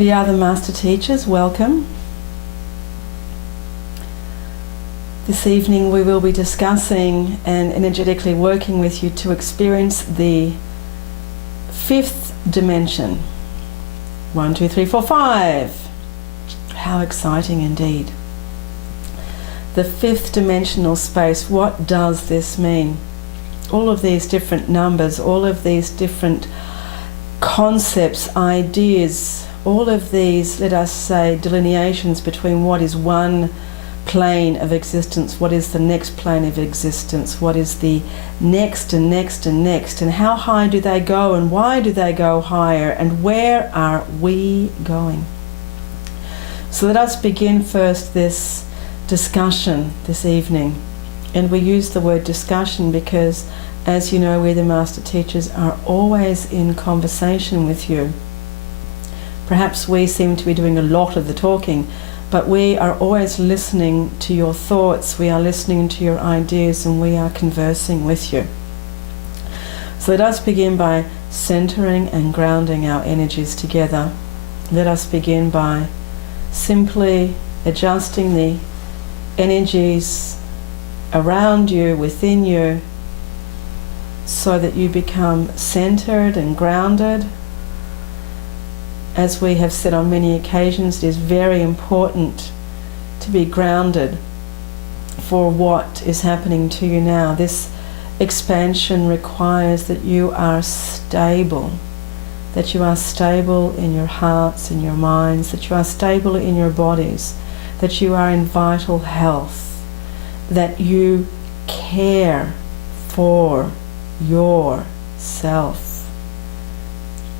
We are the Master Teachers. Welcome. This evening we will be discussing and energetically working with you to experience the 5th dimension. 1, 2, 3, 4, 5. How exciting indeed. The 5th dimensional space. What does this mean? All of these different numbers, all of these different concepts, ideas, all of these, let us say, delineations between what is one plane of existence, what is the next plane of existence, what is the next and next and next, and how high do they go and why do they go higher and where are we going? So let us begin first this discussion this evening. And we use the word discussion because, as you know, we the Master Teachers are always in conversation with you. Perhaps we seem to be doing a lot of the talking, but we are always listening to your thoughts, we are listening to your ideas, and we are conversing with you. So let us begin by centering and grounding our energies together. Let us begin by simply adjusting the energies around you, within you, so that you become centered and grounded. As we have said on many occasions, it is very important to be grounded for what is happening to you now. This expansion requires that you are stable, that you are stable in your hearts, in your minds, that you are stable in your bodies, that you are in vital health, that you care for yourself.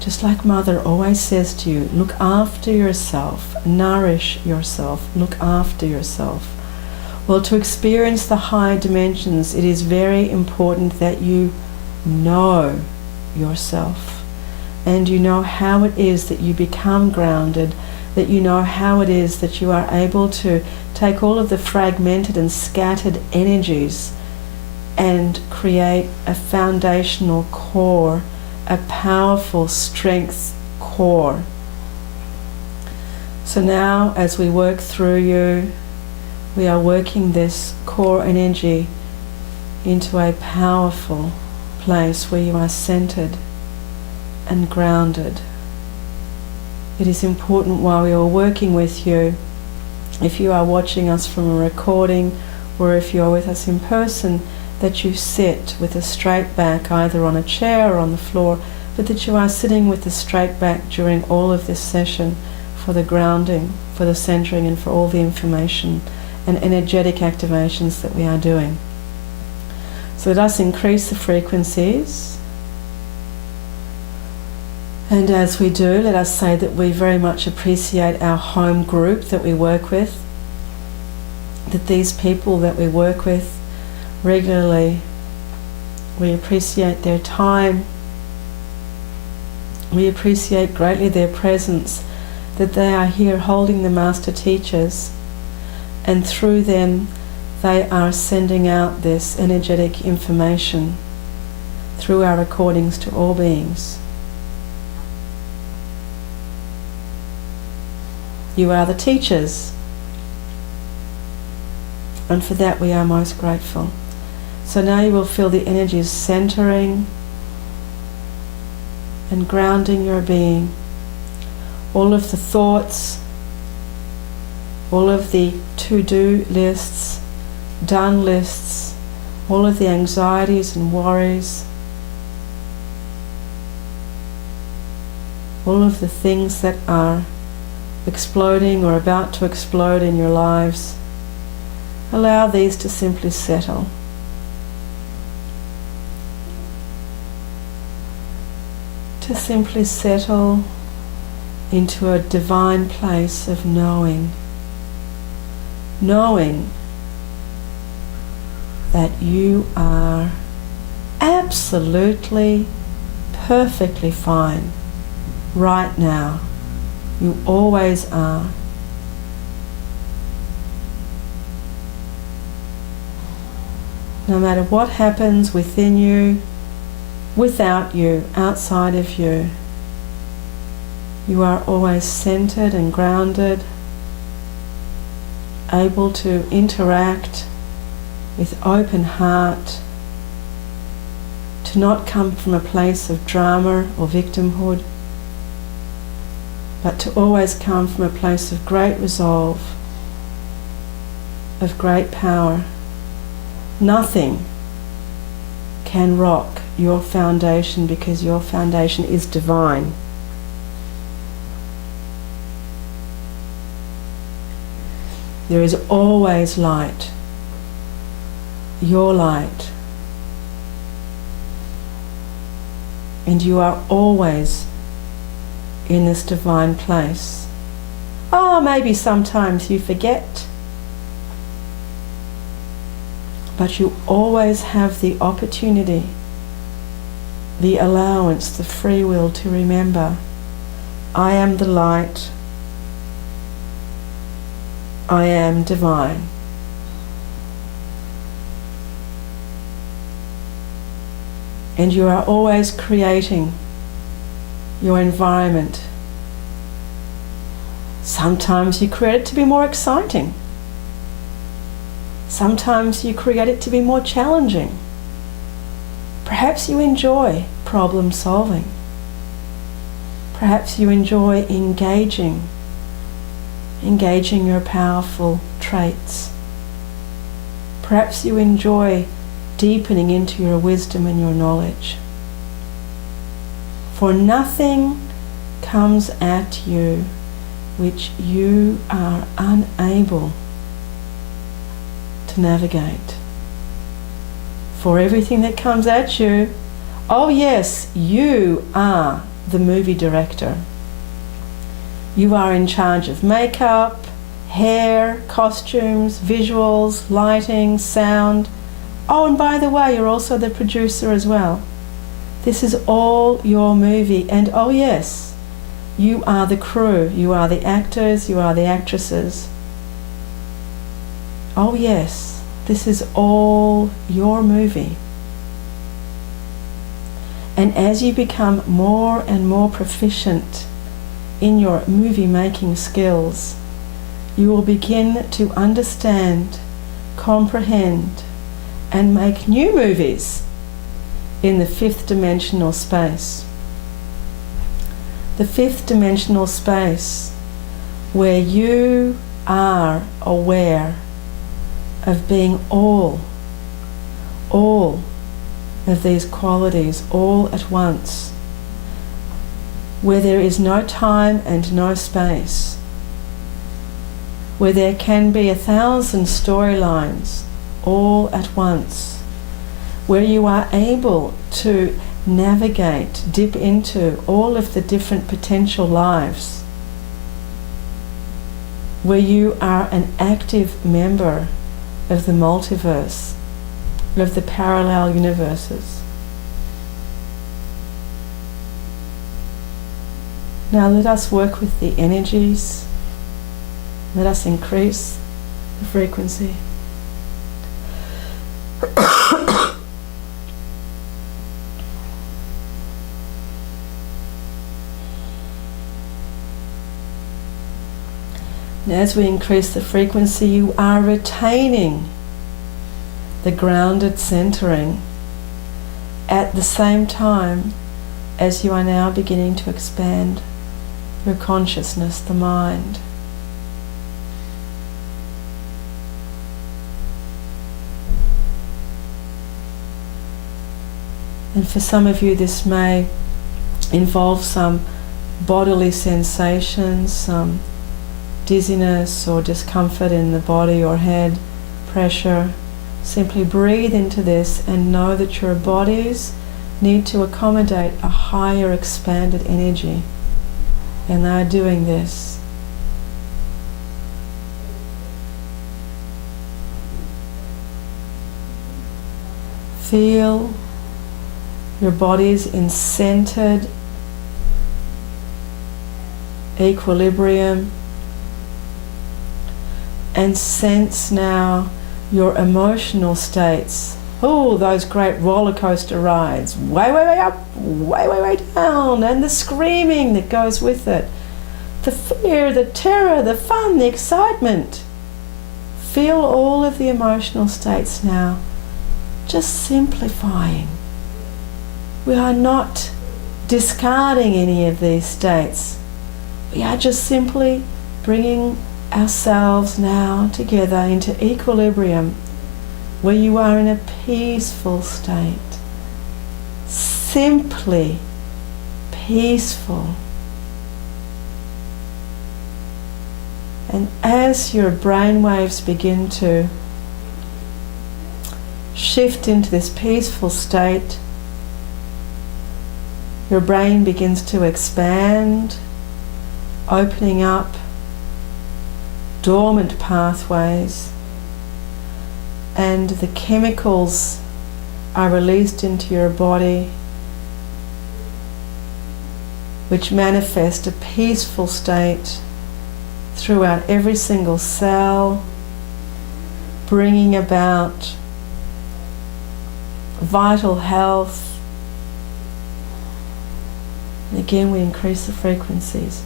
Just like Mother always says to you, look after yourself, nourish yourself, look after yourself. Well, to experience the higher dimensions, it is very important that you know yourself, and you know how it is that you become grounded, that you know how it is that you are able to take all of the fragmented and scattered energies and create a foundational core, a powerful strength core. So now, as we work through you, we are working this core energy into a powerful place where you are centered and grounded. It is important while we are working with you, if you are watching us from a recording or if you are with us in person, that you sit with a straight back, either on a chair or on the floor, but that you are sitting with a straight back during all of this session for the grounding, for the centering, and for all the information and energetic activations that we are doing. So let us increase the frequencies. And as we do, let us say that we very much appreciate our home group that we work with, that these people that we work with regularly, we appreciate their time, we appreciate greatly their presence, that they are here holding the Master Teachers, and through them they are sending out this energetic information through our recordings to all beings. You are the teachers, and for that we are most grateful. So now you will feel the energies centering and grounding your being. All of the thoughts, all of the to-do lists, done lists, all of the anxieties and worries, all of the things that are exploding or about to explode in your lives, allow these to simply settle. To simply settle into a divine place of knowing. Knowing that you are absolutely, perfectly fine right now. You always are. No matter what happens within you, without you, outside of you, You are always centered and grounded, able to interact with open heart, to not come from a place of drama or victimhood, but to always come from a place of great resolve, of great power. Nothing can rock your foundation because your foundation is divine. There is always light, your light, and you are always in this divine place. Oh, maybe sometimes you forget, but you always have the opportunity, the allowance, the free will to remember, I am the light, I am divine. And you are always creating your environment. Sometimes you create it to be more exciting. Sometimes you create it to be more challenging. Perhaps you enjoy problem solving. Perhaps you enjoy engaging your powerful traits. Perhaps you enjoy deepening into your wisdom and your knowledge. For nothing comes at you which you are unable to navigate. For everything that comes at you, oh yes, you are the movie director. You are in charge of makeup, hair, costumes, visuals, lighting, sound. Oh, and by the way, you're also the producer as well. This is all your movie, and oh yes, you are the crew, you are the actors, you are the actresses. Oh yes, this is all your movie. And as you become more and more proficient in your movie making skills, you will begin to understand, comprehend, and make new movies in the 5th dimensional space. The 5th dimensional space where you are aware of being all of these qualities all at once, where there is no time and no space, where there can be 1,000 storylines all at once, where you are able to navigate, dip into all of the different potential lives, where you are an active member of the multiverse, of the parallel universes. Now let us work with the energies. Let us increase the frequency. And as we increase the frequency, you are retaining the grounded centering at the same time as you are now beginning to expand your consciousness, the mind. And for some of you, this may involve some bodily sensations, some dizziness or discomfort in the body or head, pressure. Simply breathe into this and know that your bodies need to accommodate a higher expanded energy, and they are doing this. Feel your bodies in centered equilibrium, and sense now your emotional states Oh, those great roller coaster rides, way, way, way up, way, way, way down, and the screaming that goes with it. The fear, the terror, the fun, the excitement. Feel all of the emotional states now, just simplifying. We are not discarding any of these states. We are just simply bringing ourselves now together into equilibrium, where you are in a peaceful state. Simply peaceful. And as your brain waves begin to shift into this peaceful state, your brain begins to expand, opening up dormant pathways, and the chemicals are released into your body, which manifest a peaceful state throughout every single cell, bringing about vital health. And again, we increase the frequencies.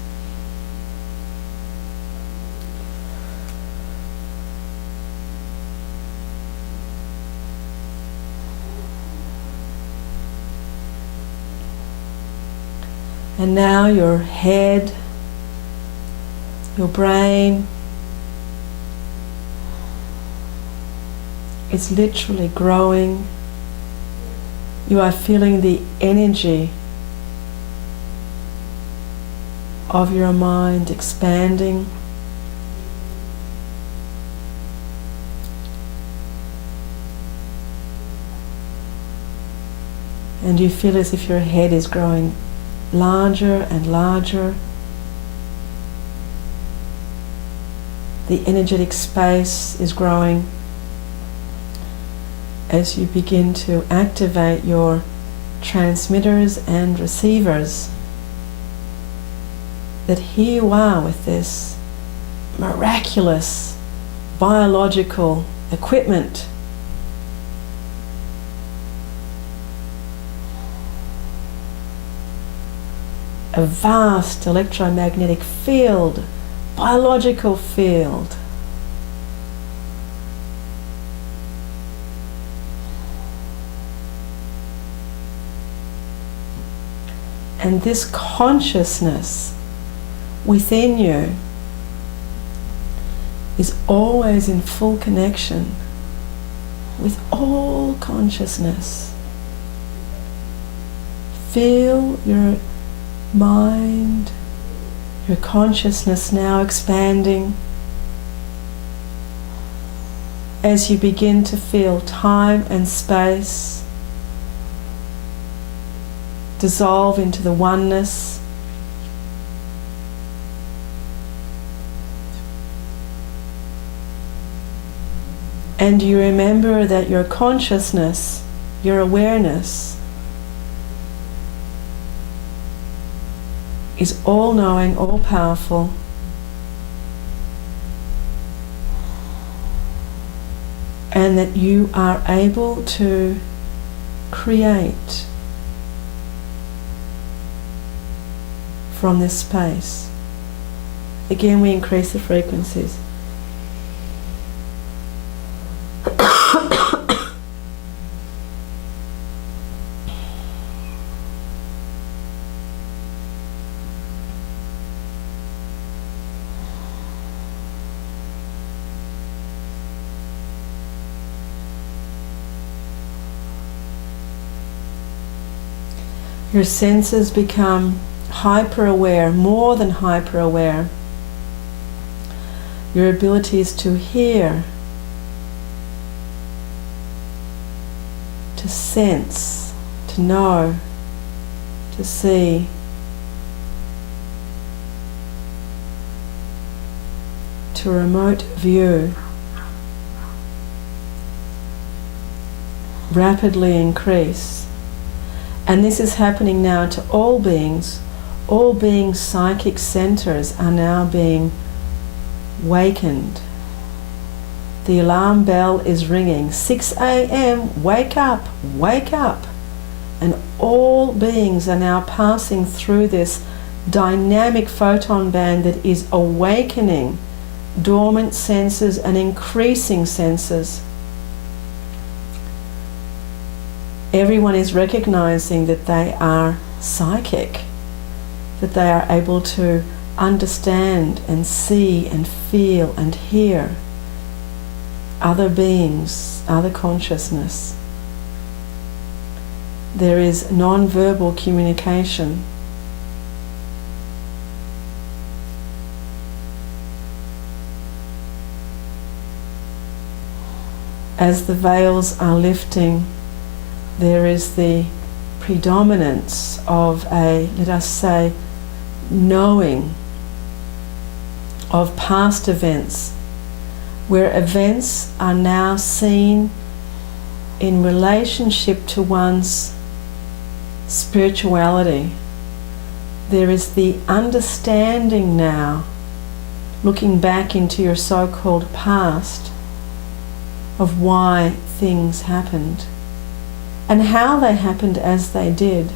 And now your head, your brain is literally growing. You are feeling the energy of your mind expanding. And you feel as if your head is growing larger and larger. The energetic space is growing as you begin to activate your transmitters and receivers. That here you are with this miraculous biological equipment. A vast electromagnetic field, biological field. And this consciousness within you is always in full connection with all consciousness. Feel your mind, your consciousness now expanding as you begin to feel time and space dissolve into the oneness. And you remember that your consciousness, your awareness, is all-knowing, all-powerful, and that you are able to create from this space. Again, we increase the frequencies. Your senses become hyper-aware, more than hyper-aware. Your abilities to hear, to sense, to know, to see, to remote view, rapidly increase. And this is happening now to all beings. All beings' psychic centers are now being wakened. The alarm bell is ringing. 6 a.m. Wake up, wake up. And all beings are now passing through this dynamic photon band that is awakening dormant senses and increasing senses. Everyone is recognizing that they are psychic, that they are able to understand and see and feel and hear other beings, other consciousness. There is non-verbal communication. As the veils are lifting, there is the predominance of a, let us say, knowing of past events, where events are now seen in relationship to one's spirituality. There is the understanding now, looking back into your so-called past, of why things happened and how they happened as they did.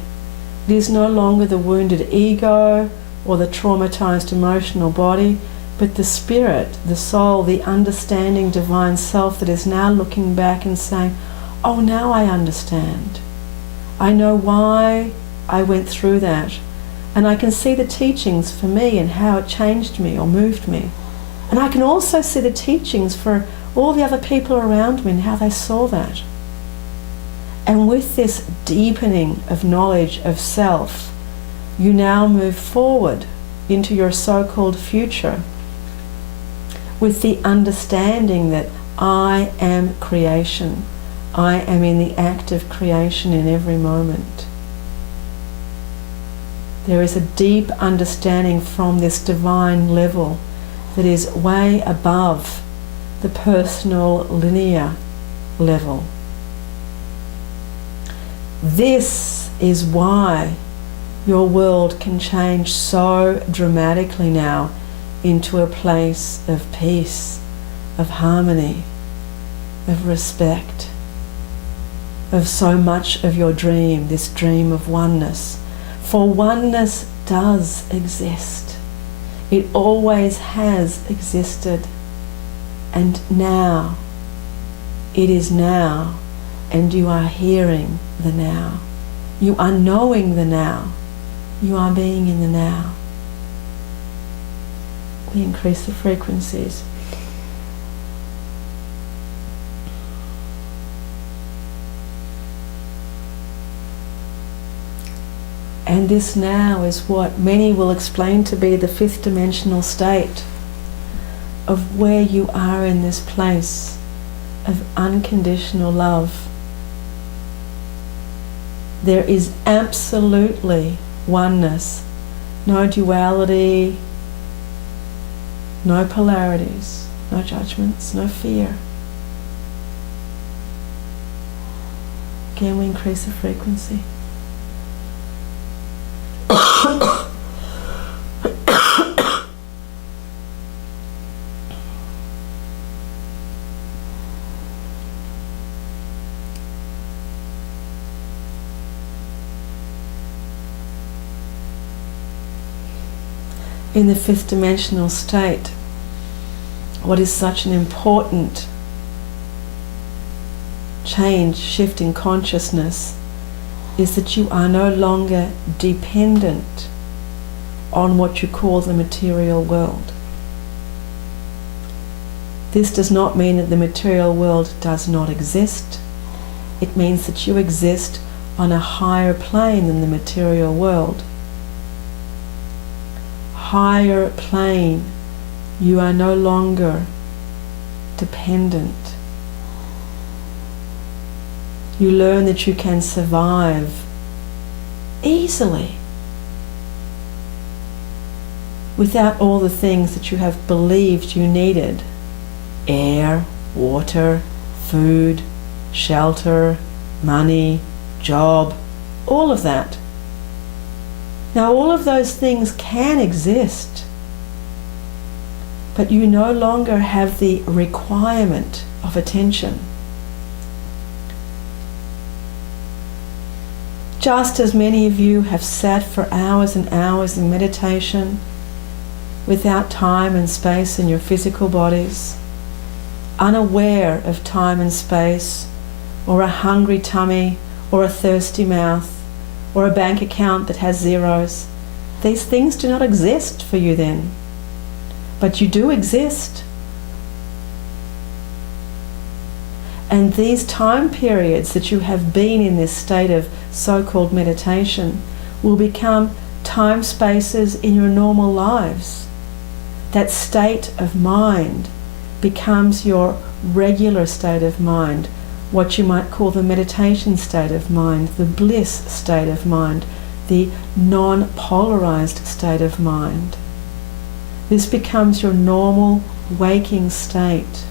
It is no longer the wounded ego or the traumatized emotional body, but the spirit, the soul, the understanding divine self that is now looking back and saying, oh, now I understand. I know why I went through that. And I can see the teachings for me and how it changed me or moved me. And I can also see the teachings for all the other people around me and how they saw that. And with this deepening of knowledge of self, you now move forward into your so-called future with the understanding that I am creation. I am in the act of creation in every moment. There is a deep understanding from this divine level that is way above the personal linear level. This is why your world can change so dramatically now into a place of peace, of harmony, of respect, of so much of your dream, this dream of oneness. For oneness does exist. It always has existed. And now, it is now, and you are hearing the now. You are knowing the now. You are being in the now. We increase the frequencies. And this now is what many will explain to be the 5th dimensional state of where you are in this place of unconditional love. There is absolutely oneness, no duality, no polarities, no judgments, no fear. Again, we increase the frequency. In the 5th dimensional state, what is such an important change, shift in consciousness, is that you are no longer dependent on what you call the material world. This does not mean that the material world does not exist. It means that you exist on a higher plane than the material world. Higher plane, you are no longer dependent. You learn that you can survive easily without all the things that you have believed you needed: air, water, food, shelter, money, job, all of that. Now all of those things can exist, but you no longer have the requirement of attention. Just as many of you have sat for hours and hours in meditation without time and space in your physical bodies, unaware of time and space, or a hungry tummy, or a thirsty mouth, or a bank account that has zeros. These things do not exist for you then, but you do exist. And these time periods that you have been in this state of so-called meditation will become time spaces in your normal lives. That state of mind becomes your regular state of mind, what you might call the meditation state of mind, the bliss state of mind, the non-polarized state of mind. This becomes your normal waking state.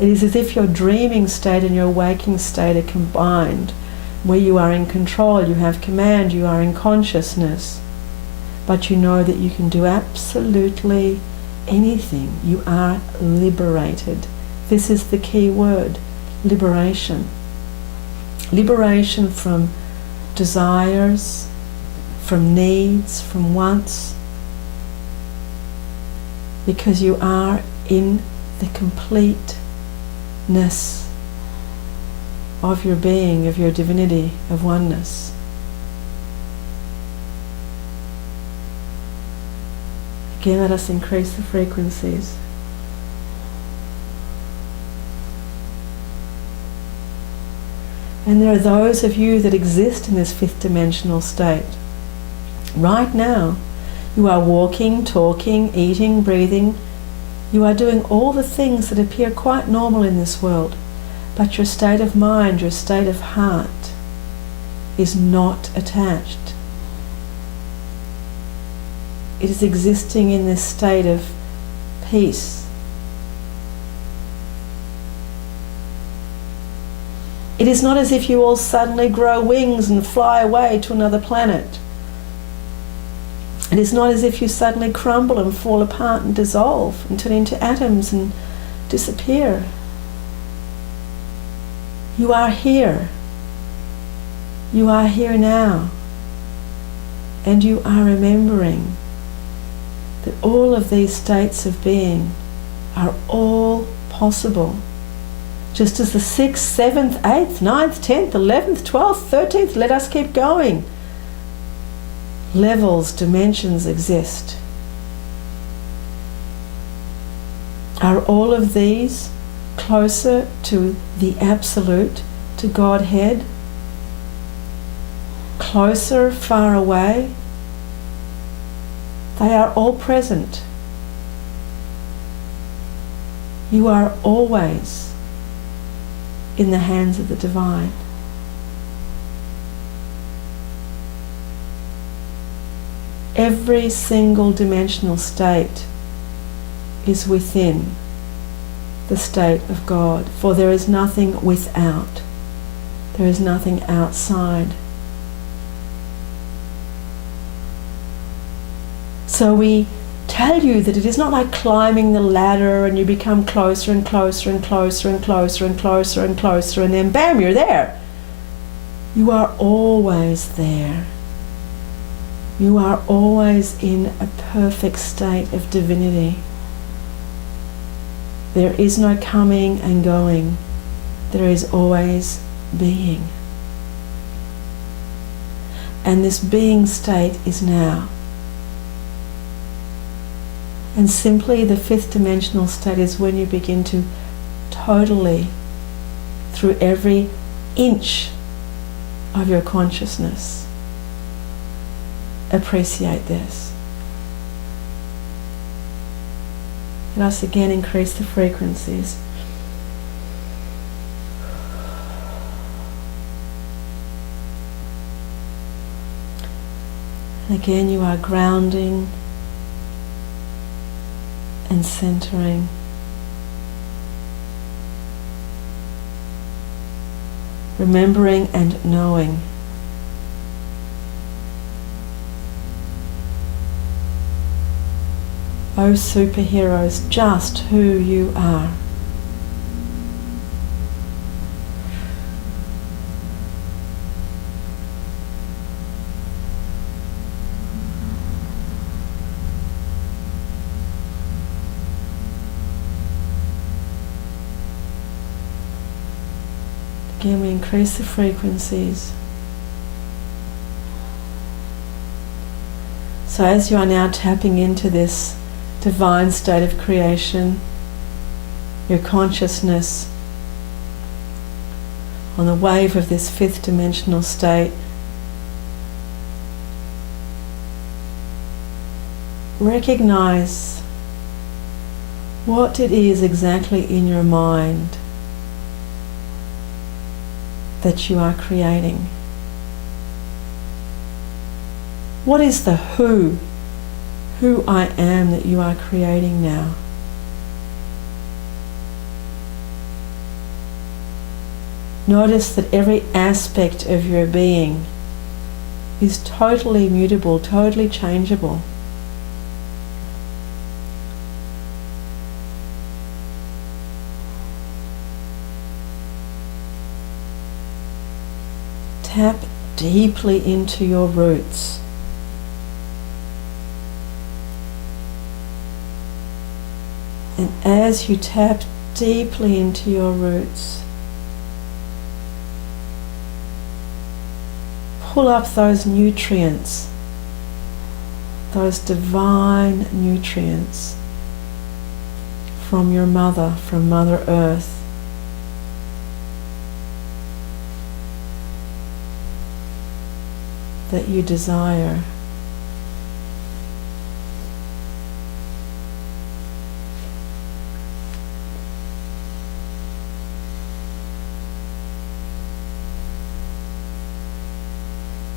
It is as if your dreaming state and your waking state are combined, where you are in control, you have command, you are in consciousness. But you know that you can do absolutely anything. You are liberated. This is the key word, liberation. Liberation from desires, from needs, from wants. Because you are in the completeness of your being, of your divinity, of oneness. Again, let us increase the frequencies. And there are those of you that exist in this fifth dimensional state. Right now, you are walking, talking, eating, breathing. You are doing all the things that appear quite normal in this world. But your state of mind, your state of heart is not attached. It is existing in this state of peace. It is not as if you all suddenly grow wings and fly away to another planet. It is not as if you suddenly crumble and fall apart and dissolve and turn into atoms and disappear. You are here. You are here now. And you are remembering that all of these states of being are all possible. Just as the 6th, 7th, 8th, 9th, 10th, 11th, 12th, 13th, let us keep going. Levels, dimensions exist. Are all of these closer to the Absolute, to Godhead? Closer, far away? They are all present. You are always in the hands of the divine. Every single dimensional state is within the state of God, for there is nothing without. There is nothing outside. So we tell you that it is not like climbing the ladder and you become closer and closer and closer and closer and closer and closer and then bam, you're there. You are always there. You are always in a perfect state of divinity. There is no coming and going. There is always being. And this being state is now. And simply the 5th dimensional state is when you begin to totally, through every inch of your consciousness, appreciate this. Let us again increase the frequencies. And again, you are grounding and centering. Remembering and knowing. Oh superheroes, just who you are. Again, we increase the frequencies. So as you are now tapping into this divine state of creation, your consciousness on the wave of this fifth dimensional state, recognize what it is exactly in your mind that you are creating. What is the who I am that you are creating now? Notice that every aspect of your being is totally mutable, totally changeable. Tap deeply into your roots. And as you tap deeply into your roots, pull up those nutrients, those divine nutrients from your mother, from Mother Earth. That you desire.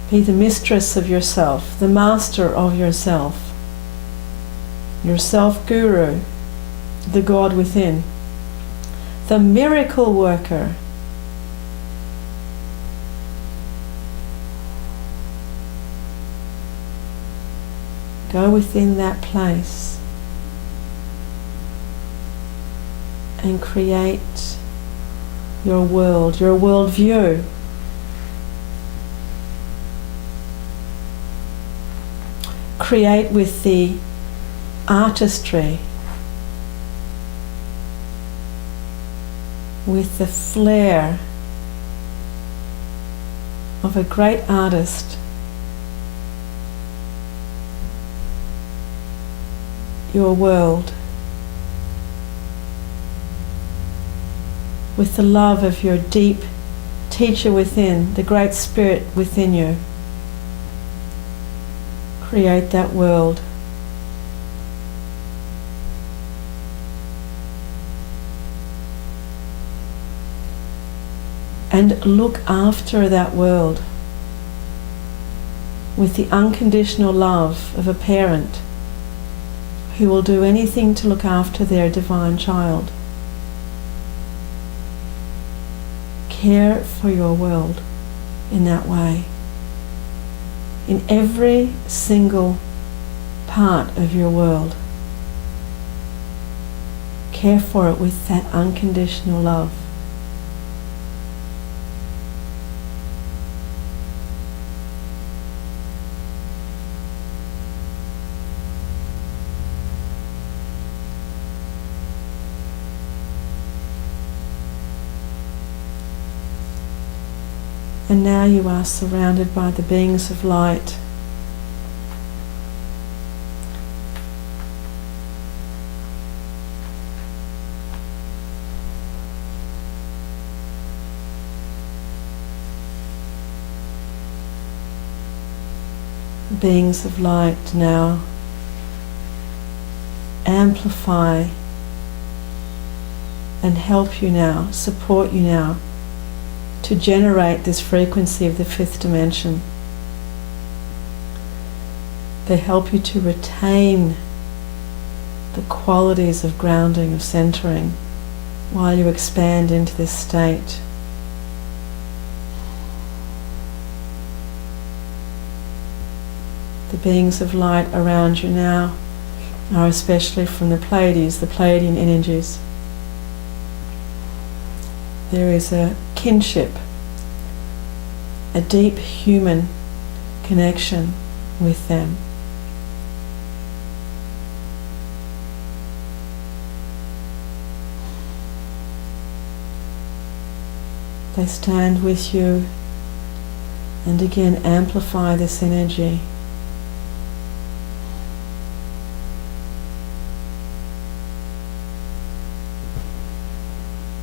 Be the mistress of yourself, the master of yourself, your self-guru, the God within, the miracle worker. Go within that place and create your world, your worldview. Create with the artistry, with the flair of a great artist. Your world with the love of your deep teacher within, the great spirit within you. Create that world. And look after that world with the unconditional love of a parent who will do anything to look after their divine child. Care for your world in that way. In every single part of your world. Care for it with that unconditional love. And now you are surrounded by the beings of light. Beings of light now amplify and help you now, support you now, to generate this frequency of the fifth dimension. They help you to retain the qualities of grounding, of centering, while you expand into this state. The beings of light around you now are especially from the Pleiades, the Pleiadian energies. There is a kinship, a deep human connection with them. They stand with you and again amplify this energy.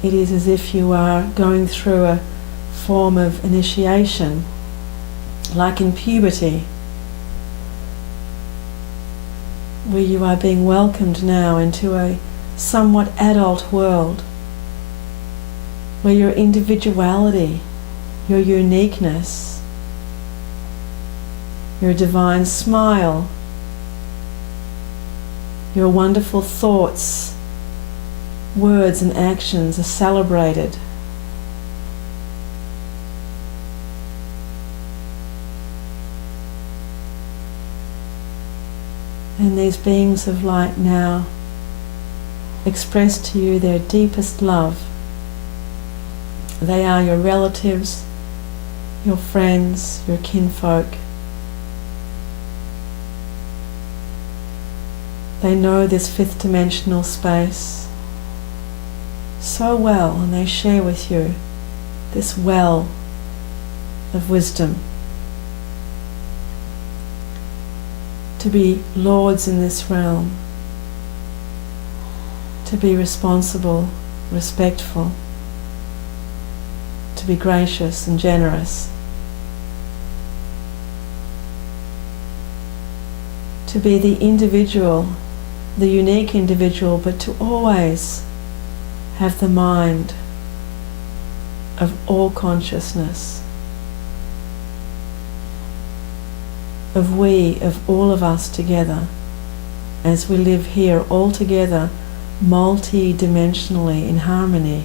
It is as if you are going through a form of initiation, like in puberty, where you are being welcomed now into a somewhat adult world, where your individuality, your uniqueness, your divine smile, your wonderful thoughts, words and actions are celebrated. And these beings of light now express to you their deepest love. They are your relatives, your friends, your kinfolk. They know this fifth dimensional space so well, and they share with you this well of wisdom. To be lords in this realm, to be responsible, respectful, to be gracious and generous, to be the individual, the unique individual, but to always have the mind of all consciousness, of we, of all of us together, as we live here all together, multi-dimensionally, in harmony,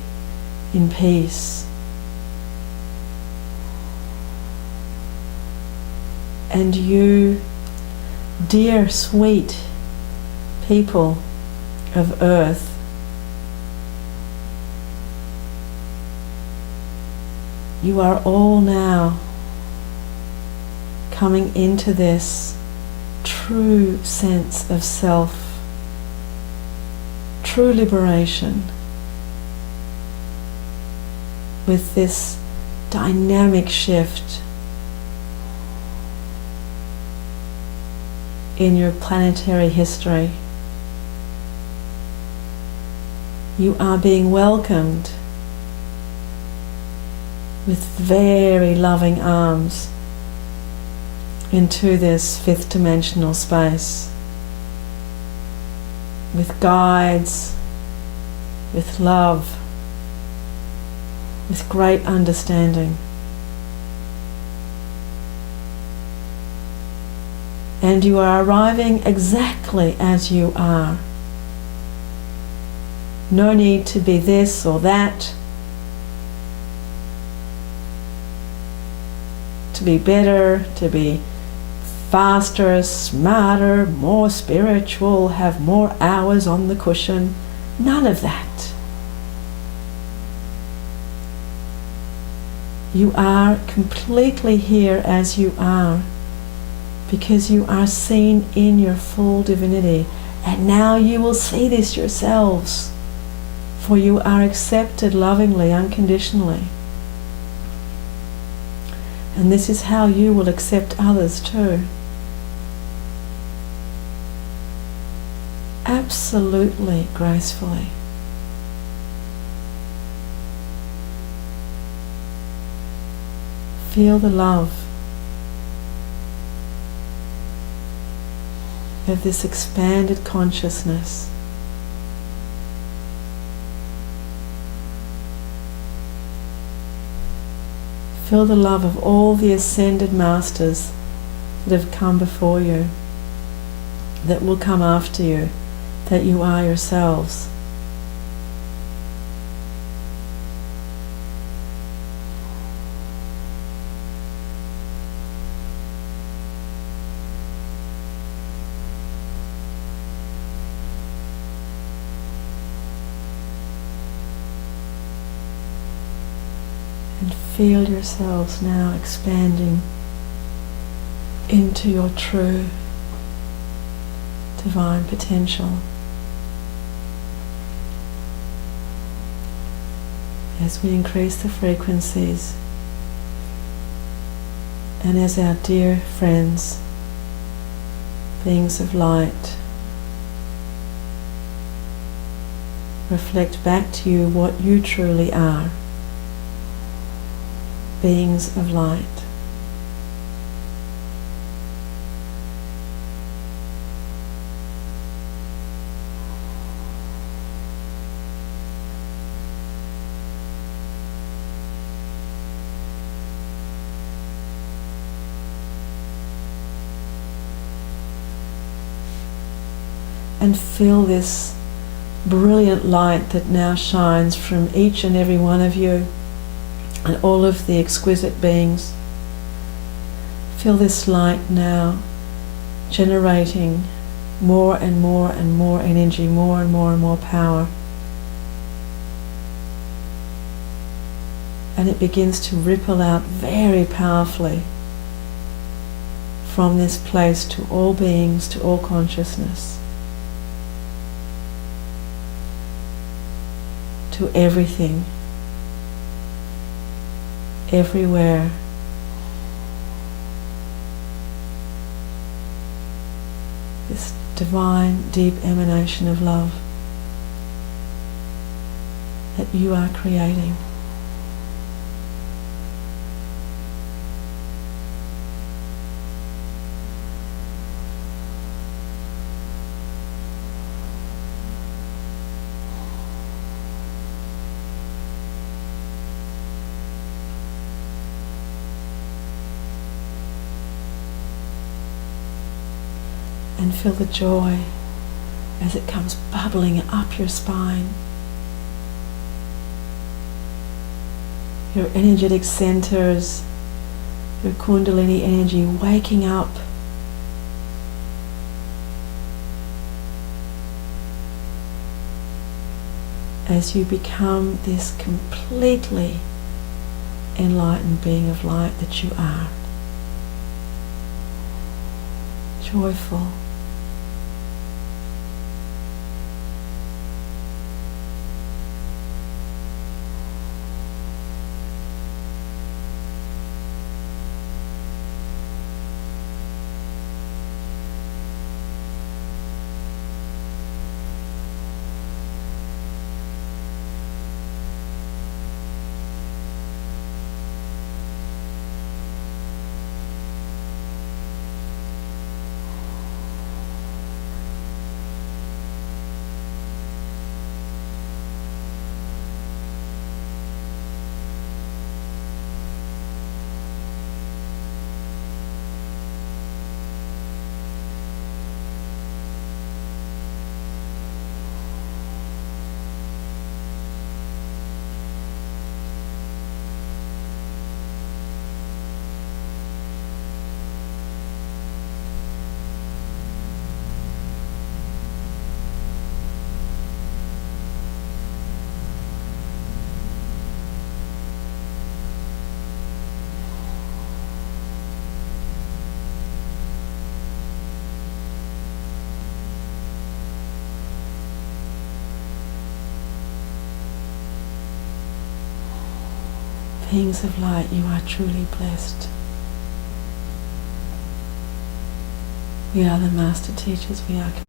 in peace. And you, dear sweet people of earth, you are all now coming into this true sense of self, true liberation, with this dynamic shift in your planetary history. You are being welcomed with very loving arms into this fifth dimensional space, with guides, with love, with great understanding. And you are arriving exactly as you are. No need to be this or that, to be better, to be faster, smarter, more spiritual, have more hours on the cushion. None of that. You are completely here as you are, because you are seen in your full divinity. And now you will see this yourselves, for you are accepted lovingly, unconditionally. And this is how you will accept others too. Absolutely gracefully. Feel the love of this expanded consciousness. Feel the love of all the ascended masters that have come before you, that will come after you, that you are yourselves. And feel yourselves now expanding into your true divine potential. As we increase the frequencies, and as our dear friends, beings of light, reflect back to you what you truly are, beings of light. And feel this brilliant light that now shines from each and every one of you and all of the exquisite beings. Feel this light now generating more and more and more energy, more and more and more power. And it begins to ripple out very powerfully from this place to all beings, to all consciousness, to everything, everywhere. This divine, deep emanation of love that you are creating. And feel the joy as it comes bubbling up your spine. Your energetic centers, your Kundalini energy waking up. As you become this completely enlightened being of light that you are. Joyful. Beings of light, you are truly blessed. We are the master teachers, we are